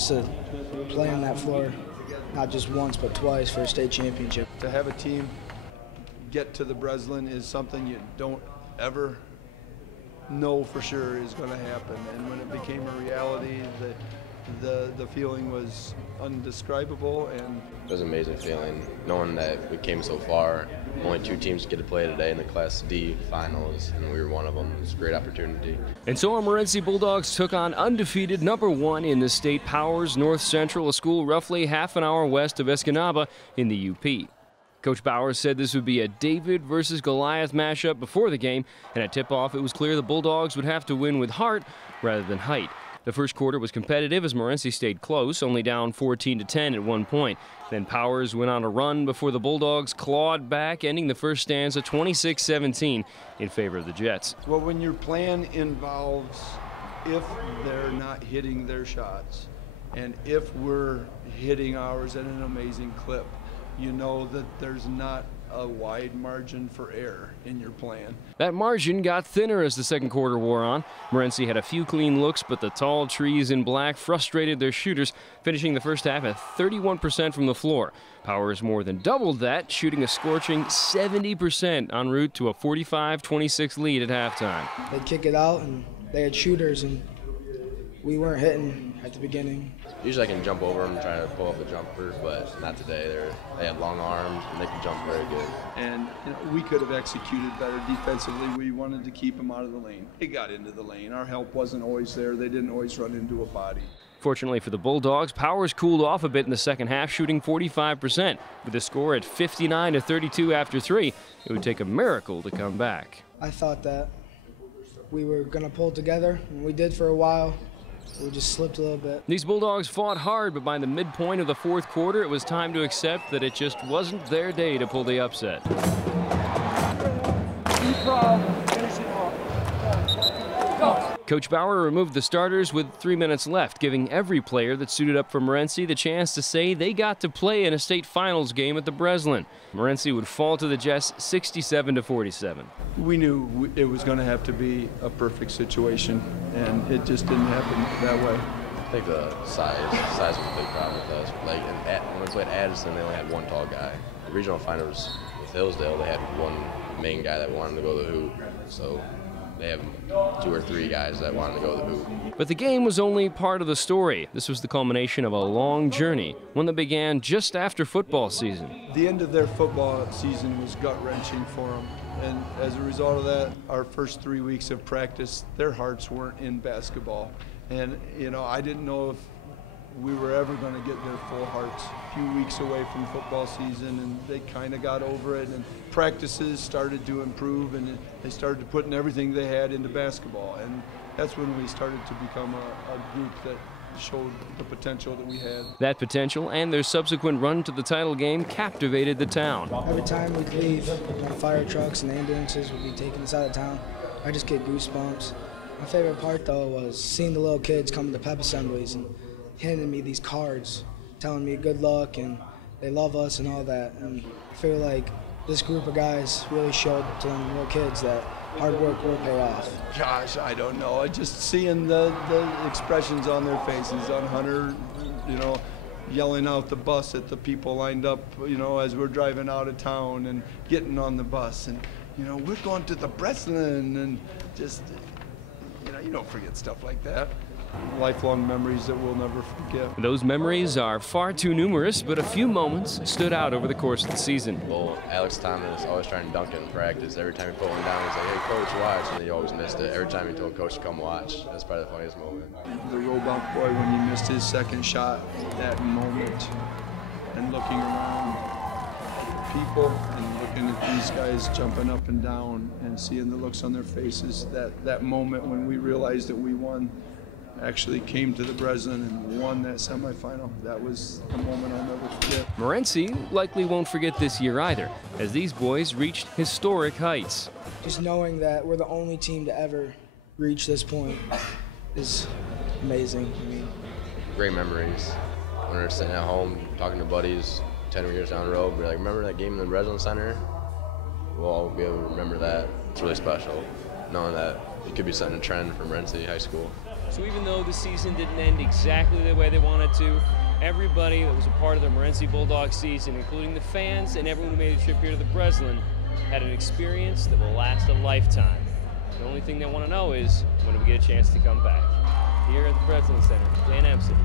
just to play on that floor, not just once but twice for a state championship. To have a team get to the Breslin is something you don't ever know for sure is going to happen. And when it became a reality, the feeling was undescribable. And it was an amazing feeling, knowing that we came so far. Only 2 teams get to play today in the Class D finals, and we were one of them. It was a great opportunity. And so our Morenci Bulldogs took on undefeated #1 in the state Powers North Central, a school roughly half an hour west of Escanaba in the UP. Coach Bowers said this would be a David versus Goliath matchup before the game, and at tip-off it was clear the Bulldogs would have to win with heart rather than height. The first quarter was competitive as Morenci stayed close, only down 14-10 at one point. Then Powers went on a run before the Bulldogs clawed back, ending the first stanza 26-17 in favor of the Jets. Well, when your plan involves if they're not hitting their shots, and if we're hitting ours at an amazing clip, you know that there's not a wide margin for error in your plan. That margin got thinner as the second quarter wore on. Morenci had a few clean looks, but the tall trees in black frustrated their shooters, finishing the first half at 31% from the floor. Powers more than doubled that, shooting a scorching 70% en route to a 45-26 lead at halftime. They'd kick it out, and they had shooters, and we weren't hitting at the beginning. Usually I can jump over them and try to pull up a jumper, but not today. They had long arms and they can jump very good. And we could have executed better defensively. We wanted to keep them out of the lane. They got into the lane. Our help wasn't always there. They didn't always run into a body. Fortunately for the Bulldogs, Powers cooled off a bit in the second half, shooting 45%. With the score at 59-32 after 3, it would take a miracle to come back. I thought that we were going to pull together, and we did for a while. We just slipped a little bit. These Bulldogs fought hard, but by the midpoint of the fourth quarter, it was time to accept that it just wasn't their day to pull the upset. Coach Bauer removed the starters with 3 minutes left, giving every player that suited up for Morenci the chance to say they got to play in a state finals game at the Breslin. Morenci would fall to the Jets 67-47. We knew it was going to have to be a perfect situation, and it just didn't happen that way. I think the size was a big problem with us. Like when we played Addison, they only had 1 tall guy. The regional finals with Hillsdale, they had 1 main guy that wanted to go to the hoop. So they have 2 or 3 guys that wanted to go to the hoop. But the game was only part of the story. This was the culmination of a long journey, one that began just after football season. The end of their football season was gut-wrenching for them. And as a result of that, our first 3 weeks of practice, their hearts weren't in basketball. And, I didn't know if we were ever going to get their full hearts. A few weeks away from football season, and they kind of got over it, and practices started to improve, and they started putting everything they had into basketball. And that's when we started to become a group that showed the potential that we had. That potential and their subsequent run to the title game captivated the town. Every time we'd leave, fire trucks and ambulances would be taking us out of town. I just get goosebumps. My favorite part, though, was seeing the little kids come to pep assemblies and handing me these cards, telling me good luck and they love us and all that. And I feel like this group of guys really showed to them little kids that hard work will pay off. Gosh, I don't know. Just seeing the expressions on their faces, on Hunter, yelling out the bus at the people lined up, as we're driving out of town and getting on the bus. And, we're going to the Breslin, and just, you don't forget stuff like that. Lifelong memories that we'll never forget. Those memories are far too numerous, but a few moments stood out over the course of the season. Well, Alex Thomas always trying to dunk it in practice. Every time he put one down, he's like, "Hey, coach, watch," and he always missed it. Every time he told coach to come watch. That's probably the funniest moment. The robot boy, when he missed his second shot, that moment, and looking around at people and looking at these guys jumping up and down and seeing the looks on their faces, that moment when we realized that we won, actually came to the Breslin and won that semifinal. That was a moment I'll never forget. Morenci likely won't forget this year either, as these boys reached historic heights. Just knowing that we're the only team to ever reach this point is amazing. Great memories. When we're sitting at home talking to buddies 10 years down the road, we're like, "Remember that game in the Breslin Center?" We'll all be able to remember that. It's really special, knowing that it could be setting a trend for Morenci High School. So even though the season didn't end exactly the way they wanted to, everybody that was a part of the Morenci Bulldogs season, including the fans and everyone who made a trip here to the Breslin, had an experience that will last a lifetime. The only thing they want to know is, when do we get a chance to come back? Here at the Breslin Center, Dan Empson,